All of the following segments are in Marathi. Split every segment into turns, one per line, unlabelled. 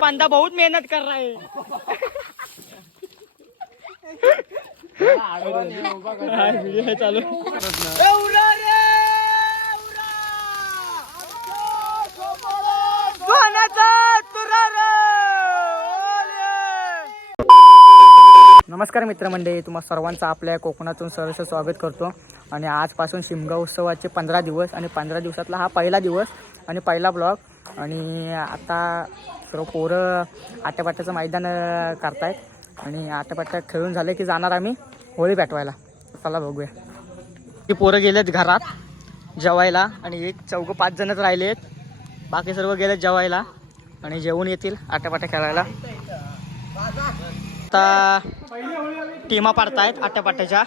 बंदा बहुत मेहनत कर रहा है चालू नमस्कार मित्रमंडळी तुम्हा सर्वांचं आपल्या कोकणातून सहर्ष स्वागत करतो. आणि आजपासून शिमगा उत्सवाचे पंधरा दिवस आणि पंधरा दिवसातला हा पहिला दिवस आणि पहिला ब्लॉग. आणि आता सर्व पोरं आट्यापाट्याचं मैदान करतायत. आणि आट्यापाट्या खेळून झाले की जाणार आम्ही होळी पेटवायला. चला बघूया. की पोरं गेलेत घरात जेवायला. आणि एक चौघं पाच जणच राहिले आहेत. बाकी सर्व गेलेत जेवायला. आणि जेवून येतील आट्यापाट्या खेळायला. आता टीमा पाडतायत आट्यापाट्याच्या.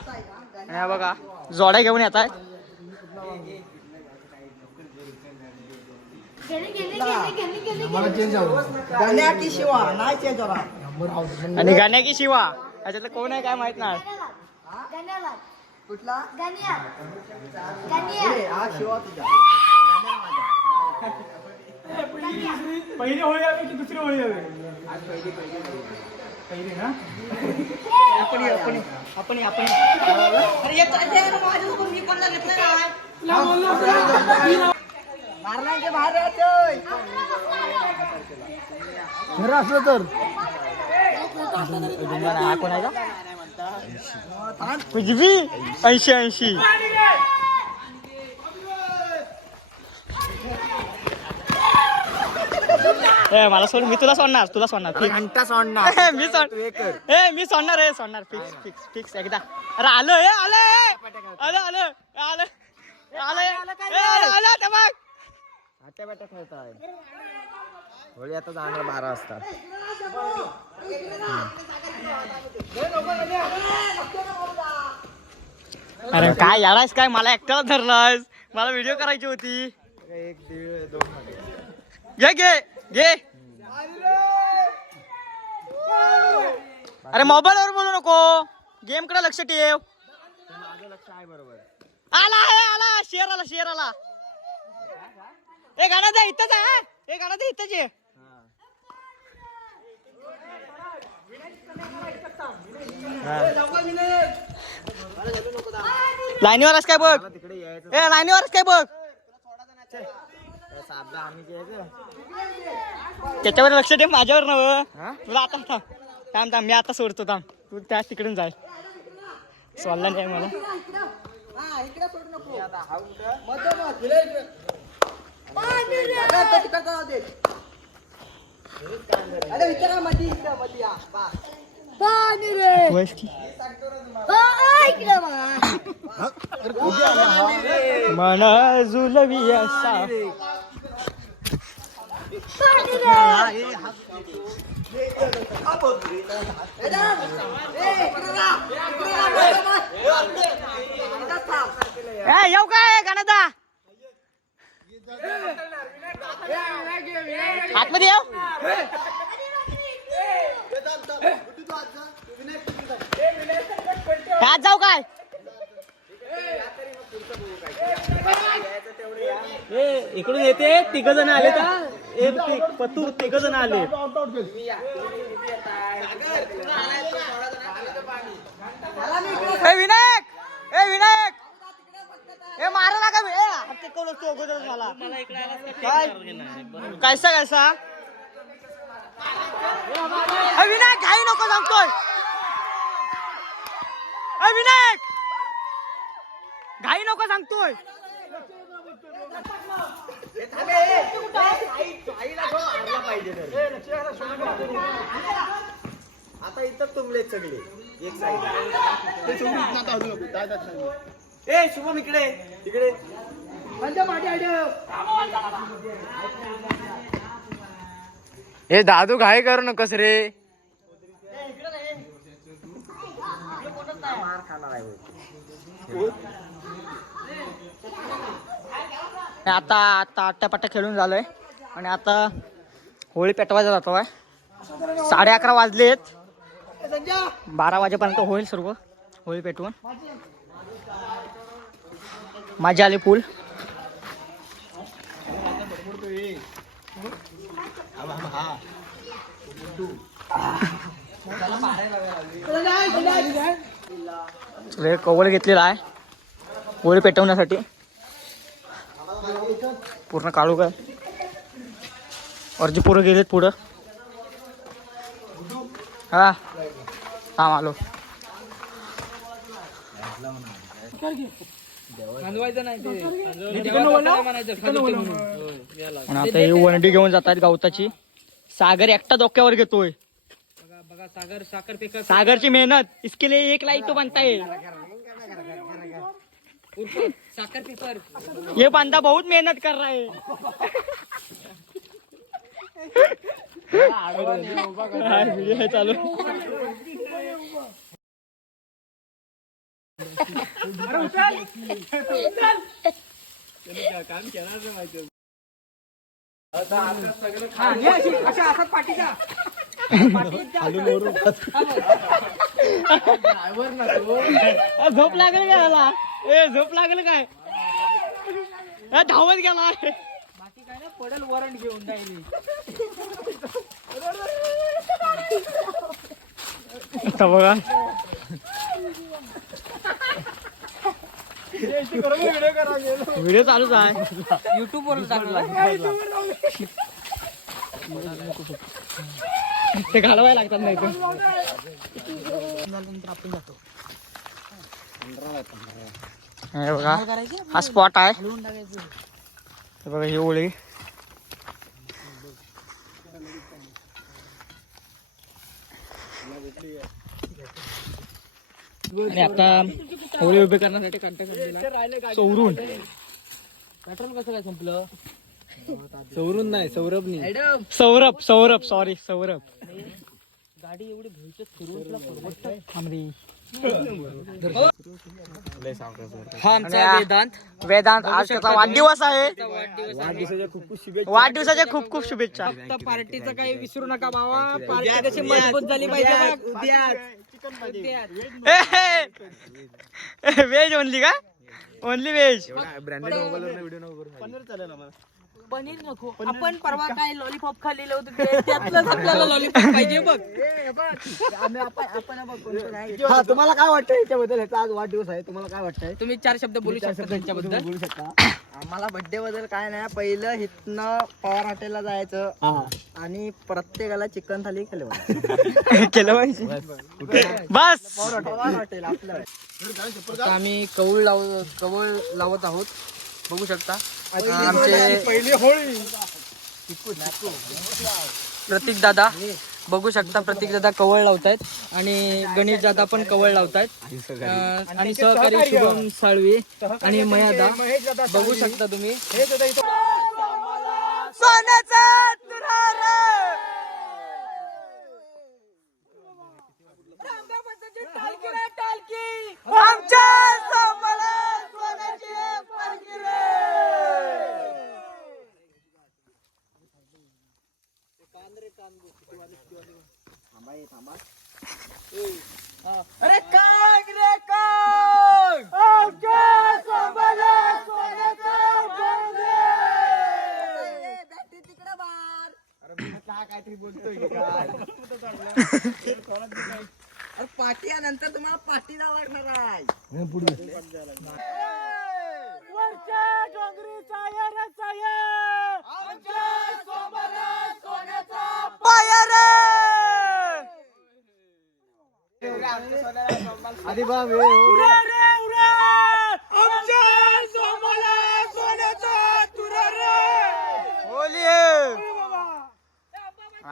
आणि हा बघा जोड्या घेऊन येत आहेत आणि गाण्या की शिवा याच्यातलं कोण आहे काय माहीत नाही.
कुठला?
गण्या गण्या
ए, हा शिवा तुझा.
पहिली होळी हवी की दुसरी होळी हवी पहिली ना
आपण आपण आपण आपण ये. अरे येतो, येतो, येतो, माझ्यासोबत मी कोणाला घेतलं नाही. मारण्याचे बाहेर राहतोय. खरं असलं तर
कोण आहे का उजवी ऐंशी ऐंशी ए मला सोड मी तुला सोडणार तुला सोडणार fix.
घंटा सोडणार.
मी सोड
तू हे कर.
ए मी सोडणार आहे सोडणार फिक्स फिक्स फिक्स एकदा. अरे आलं ए आलं ए! आलं आलं आलं आलं ए, ए, आलं आलं ते बघ.
आट्या बेटा खेळताय होळी आता जाणार बारा वाजता.
अरे काय यारास काय? मला एकट्याला धरलास मला व्हिडिओ करायची होती.
एक दीड दोन
घे घे. घे. अरे मोबाईल वर बोलू नको. गेमकडे लक्ष ठेव.
माझं लक्ष आहे बरोबर
आला आहे आला. शेर आला शेर आला. ए गाणं दे इथंच आहे. ए गाणं दे इथंच आहे लाईनीवरच काय बघ. ए लाईनीवरच काय बघ. त्याच्यावर लक्ष दे माझ्यावर नव? तुला आता थांब थांब थांब मी आता सोडतो थांब. तू त्या तिकडून जाय. सोडला नाही मला.
हा
मन जुलवी येऊ काय गणदा? आतमध्ये येऊ? आज जाऊ काय? इकडून येते तिघ जण आले का? पतू तिघ जण आले. ए विनायक! ए विनायक! ए मारा ना का ए मला काय? कैसा कैसा? विनायक घाई नको सांगतोय ए विनायक! घाई नको सांगतोय.
आता इथं तुंबले सगळे एक साईड.
ए शुभम इकडे
तिकडे
हे दादू घाई करू नकोस रे.
मार आहे होय.
आता आता आट्यापाट्या खेळून झालोय. आणि आता होळी पेटवायचा जातो आहे साडे अकरा वाजलेत. बारा वाजेपर्यंत होईल सर्व होळी पेटवून. माझी आली पूल. चला, कवळ घेतलेला आहे. होळी पेटवण्यासाठी. पूर्ण काढू काय? अर्जी पोरं गेलेत पुढं. हा. हा आलो. आता ही वंडी घेऊन जातात गवताची. सागर एकटा डोक्यावर घेतोय.
सागर साखर पेकर
सागरची मेहनत इसके लिए एक लाइट तो बनता है.
साखर पेपर
ये बंदा बहुत मेहनत कर रहा है. चालू.
अशा असतात पाठीचा
झोप लागेल काय याला? ए झोप लागेल काय? धावत गेला.
बाकी काय ना पडल वरण घेऊन जाईल
बघा व्हिडिओ चालूच आहे
युट्यूब वर टाकला.
ते घालवायला लागतात नाही तर
नंतर आपण जातो
हे बघा हा स्पॉट आहे. हे बघा ही ओळी. आणि आता होळी उभी करण्यासाठी कंटेंट चौरून
पेट्रोल कसं काय संपलं सौरून नाही सौरभनी. Madam
Saurabh Saurabh sorry Saurabh.
गाडी एवढी हा-
वेदांत. आज त्याचा वाढदिवस आहे. वाढदिवसाच्या खूप खूप शुभेच्छा.
फक्त पार्टीचं काही विसरू नका बाबा. पार्टी कशी मजबूत झाली पाहिजे
व्हेज ओनली का? ओनली व्हेज
पनीर नको. आपण परवा काय लॉलीपॉप खाल्लेलं होतं ते त्यातलंच आपल्याला लॉलीपॉप पाहिजे बघ.
हा तुम्हाला काय वाटतं याच्याबद्दल? ह्याचा आज वाढदिवस आहे तुम्हाला काय वाटतंय?
तुम्ही चार शब्द बोलू शकता त्यांच्याबद्दल
बोलू शकता.
आम्हाला बर्थडे बद्दल काय नाही पहिलं इथनं पवार हॉटेलला जायचं
हा.
आणि प्रत्येकाला चिकन थाली केलं.
केलं पाहिजे. बस!
पवार हॉटेल आपलं.
आता आम्ही कौल लाव कवळ लावत आहोत. बघू शकता. आमचे
पहिली होळी.
प्रतीक दादा बघू शकता प्रतीक दादा कवळ लावतायत आणि गणेश दादा पण कवळ लावतायत. आणि सहकारी शुभम साळवी आणि मयादा बघू शकता तुम्ही
अरे काय रे काय अरे पाठी नंतर तुम्हाला पाठीला वाढणार आहे.
आधी बा
होली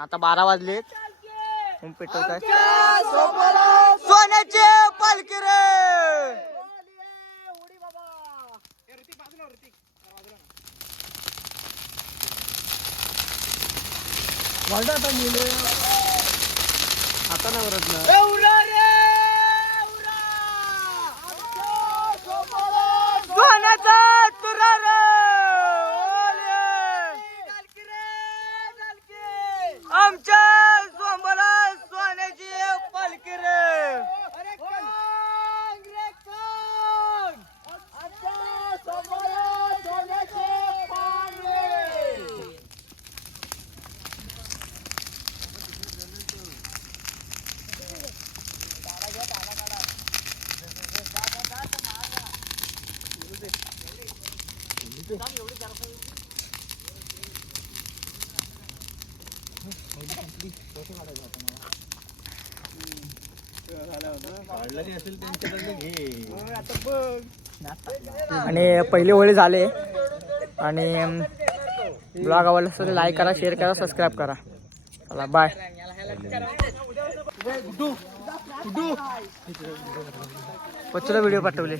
आता बारा वाजलेत. होम पेटवत सोन्याचे पालखी रे!
आता नाही वरत ना
सोन्याचा तुरा रे होली आहे. आमच्या सोमला सोन्याची पालखी रे आणि पहिले होळी झाले. आणि ब्लॉग आवडला असेल तर लाईक करा शेअर करा सबस्क्राईब करा. चला बाय पचूला व्हिडिओ पाठवले.